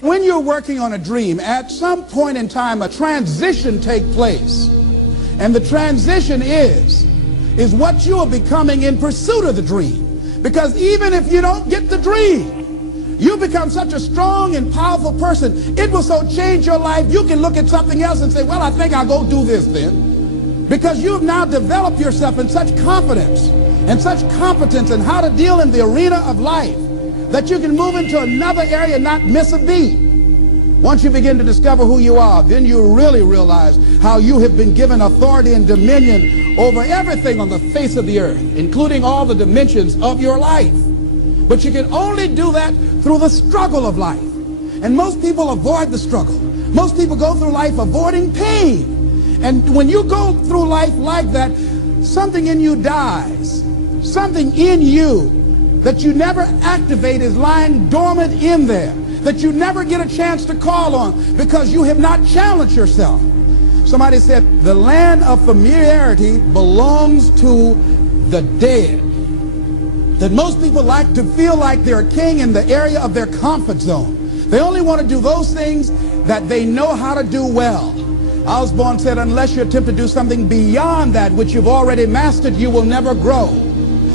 When you're working on a dream, at some point in time, a transition takes place. And the transition is what you are becoming in pursuit of the dream. Because even if you don't get the dream, you become such a strong and powerful person. It will so change your life, you can look at something else and say, well, I think I'll go do this then. Because you've now developed yourself in such confidence and such competence in how to deal in the arena of life that you can move into another area and not miss a beat. Once you begin to discover who you are, then you really realize how you have been given authority and dominion over everything on the face of the earth, including all the dimensions of your life. But you can only do that through the struggle of life. And most people avoid the struggle. Most people go through life avoiding pain. And when you go through life like that, something in you dies. Something in you that you never activate is lying dormant in there, that you never get a chance to call on because you have not challenged yourself. Somebody said the land of familiarity belongs to the dead. That most people like to feel like they're a king in the area of their comfort zone. They only want to do those things that they know how to do well. Osborne said, unless you attempt to do something beyond that which you've already mastered, you will never grow.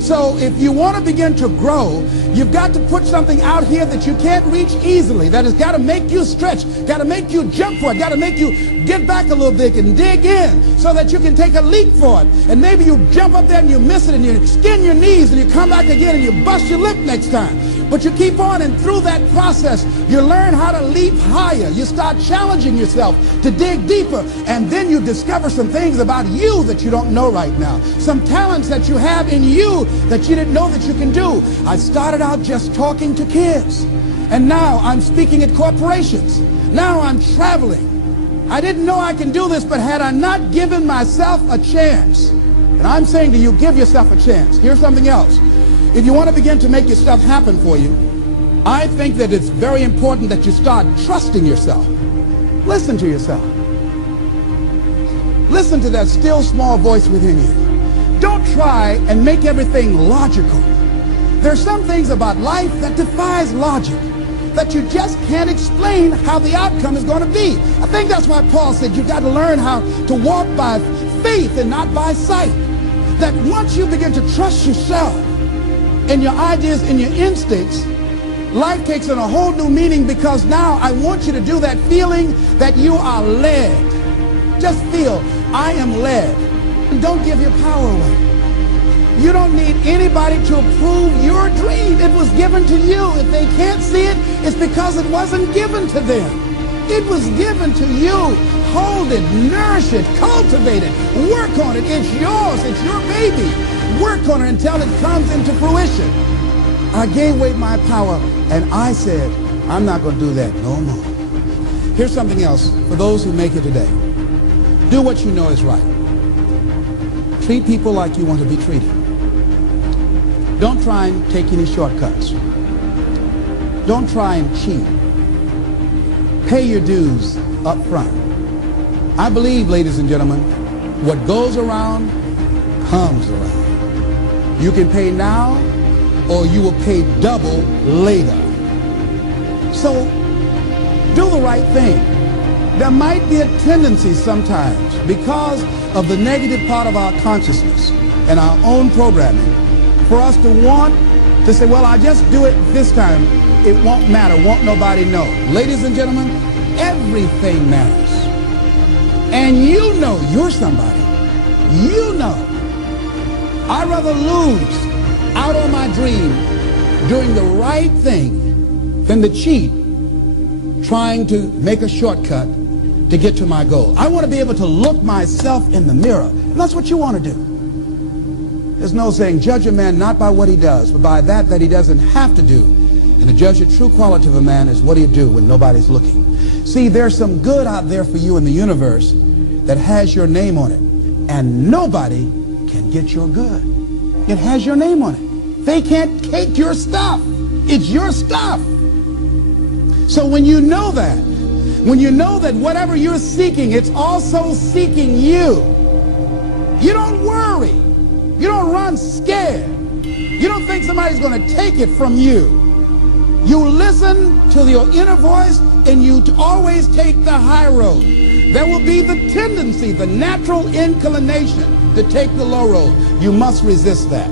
So if you want to begin to grow, you've got to put something out here that you can't reach easily, that has got to make you stretch, got to make you jump for it, got to make you get back a little bit and dig in so that you can take a leap for it. And maybe you jump up there and you miss it and you skin your knees and you come back again and you bust your lip next time. But you keep on, and through that process, you learn how to leap higher. You start challenging yourself to dig deeper, and then you discover some things about you that you don't know right now. Some talents that you have in you that you didn't know that you can do. I started out just talking to kids, and now I'm speaking at corporations. Now I'm traveling. I didn't know I can do this, but had I not given myself a chance, and I'm saying to you, give yourself a chance. Here's something else. If you want to begin to make your stuff happen for you, I think that it's very important that you start trusting yourself. Listen to yourself. Listen to that still small voice within you. Don't try and make everything logical. There's some things about life that defies logic, that you just can't explain how the outcome is going to be. I think that's why Paul said you've got to learn how to walk by faith and not by sight. That once you begin to trust yourself, and your ideas and your instincts, life takes on a whole new meaning, because now I want you to do that feeling that you are led. Just feel, I am led. And don't give your power away. You don't need anybody to approve your dream. It was given to you. If they can't see it, it's because it wasn't given to them. It was given to you. Hold it, nourish it, cultivate it, work on it. It's yours, it's your baby. Work on it until it comes into fruition. I gave away my power, and I said, I'm not going to do that no more. Here's something else for those who make it today. Do what you know is right. Treat people like you want to be treated. Don't try and take any shortcuts. Don't try and cheat. Pay your dues up front. I believe, ladies and gentlemen, what goes around comes around. You can pay now, or you will pay double later. So do the right thing. There might be a tendency sometimes, because of the negative part of our consciousness and our own programming, for us to want to say, well, I'll just do it this time. It won't matter. Won't nobody know. Ladies and gentlemen, everything matters. And you know you're somebody. You know. I'd rather lose out on my dream doing the right thing than to cheat trying to make a shortcut to get to my goal. I want to be able to look myself in the mirror. And that's what you want to do. There's no saying, judge a man not by what he does, but by that he doesn't have to do. And to judge the true quality of a man is what do you do when nobody's looking. See, there's some good out there for you in the universe that has your name on it. And nobody can get your good. It has your name on it. They can't take your stuff. It's your stuff. So when you know that whatever you're seeking, it's also seeking you, you don't worry. You don't run scared. You don't think somebody's going to take it from you. You listen to your inner voice and you always take the high road. There will be the tendency, the natural inclination to take the low road. You must resist that.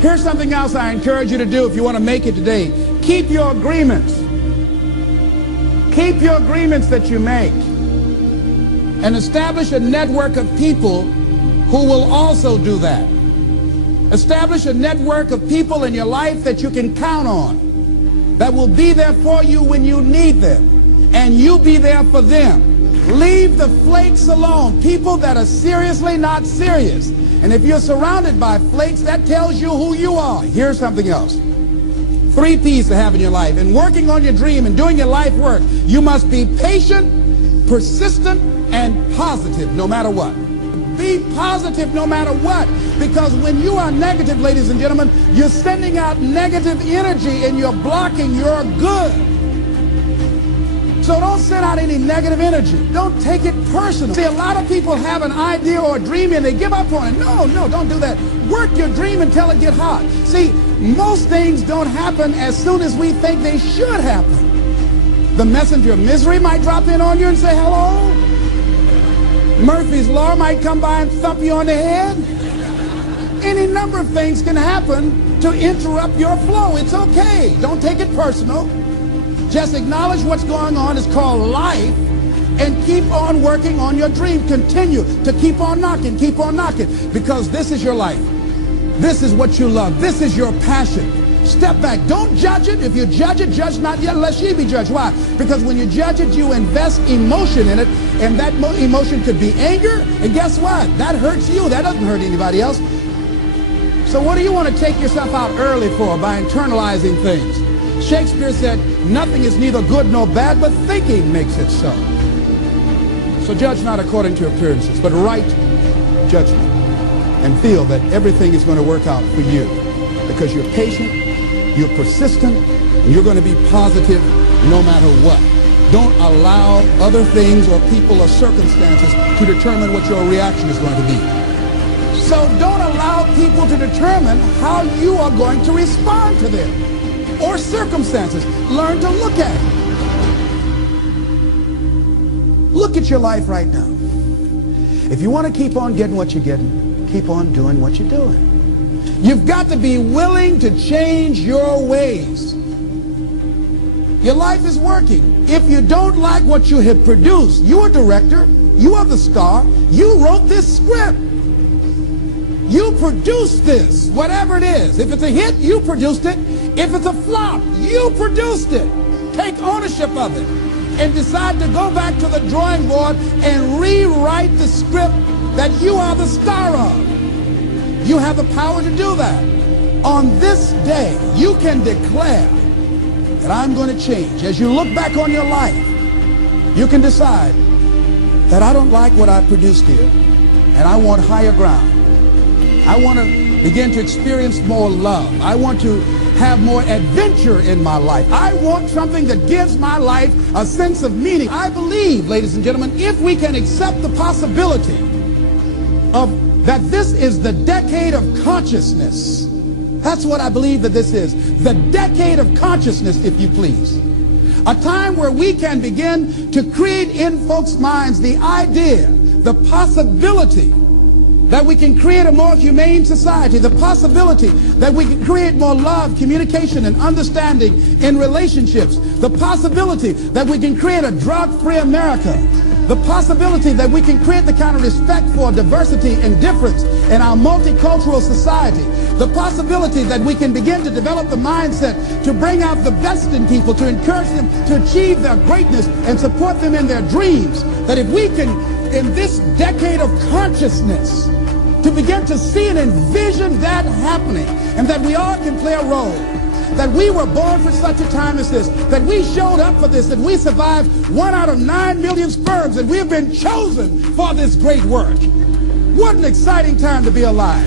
Here's something else I encourage you to do if you want to make it today. Keep your agreements. Keep your agreements that you make. And establish a network of people who will also do that. Establish a network of people in your life that you can count on, that will be there for you when you need them, and you be there for them. Leave the flakes alone, people that are seriously not serious. And if you're surrounded by flakes, that tells you who you are. Here's something else. 3 P's to have in your life. In working on your dream and doing your life work, you must be patient, persistent, and positive no matter what. Be positive no matter what, because when you are negative, ladies and gentlemen, you're sending out negative energy and you're blocking your good. So don't send out any negative energy. Don't take it personal. See, a lot of people have an idea or a dream and they give up on it. No, don't do that. Work your dream until it gets hot. See, most things don't happen as soon as we think they should happen. The messenger of misery might drop in on you and say hello. Murphy's Law might come by and thump you on the head. Any number of things can happen to interrupt your flow. It's okay. Don't take it personal. Just acknowledge what's going on. It's called life. And keep on working on your dream. Continue to keep on knocking, because this is your life. This is what you love. This is your passion. Step back. Don't judge it. If you judge it, judge not yet, lest ye be judged. Why? Because when you judge it, you invest emotion in it, and that emotion could be anger, and guess what? That hurts you. That doesn't hurt anybody else. So what do you want to take yourself out early for by internalizing things? Shakespeare said, nothing is neither good nor bad, but thinking makes it so. So judge not according to appearances, but right judgment, and feel that everything is going to work out for you, because you're patient, you're persistent, and you're going to be positive no matter what. Don't allow other things or people or circumstances to determine what your reaction is going to be. So don't allow people to determine how you are going to respond to them or circumstances. Learn to look at it. Look at your life right now. If you want to keep on getting what you're getting, keep on doing what you're doing. You've got to be willing to change your ways. Your life is working. If you don't like what you have produced, you're a director, you are the star, you wrote this script. You produced this, whatever it is. If it's a hit, you produced it. If it's a flop, you produced it. Take ownership of it and decide to go back to the drawing board and rewrite the script that you are the star of. You have the power to do that. On this day, you can declare that I'm going to change. As you look back on your life, you can decide that I don't like what I produced here, and I want higher ground. I want to begin to experience more love. I want to have more adventure in my life. I want something that gives my life a sense of meaning. I believe, ladies and gentlemen, if we can accept the possibility of that this is the decade of consciousness. That's what I believe that this is. The decade of consciousness, if you please. A time where we can begin to create in folks' minds the idea, the possibility that we can create a more humane society, the possibility that we can create more love, communication, and understanding in relationships, the possibility that we can create a drug-free America, the possibility that we can create the kind of respect for diversity and difference in our multicultural society, the possibility that we can begin to develop the mindset to bring out the best in people, to encourage them to achieve their greatness and support them in their dreams, that if we can, in this decade of consciousness, to begin to see and envision that happening, and that we all can play a role, that we were born for such a time as this, that we showed up for this, that we survived 1 out of 9 million sperms, and we have been chosen for this great work. What an exciting time to be alive.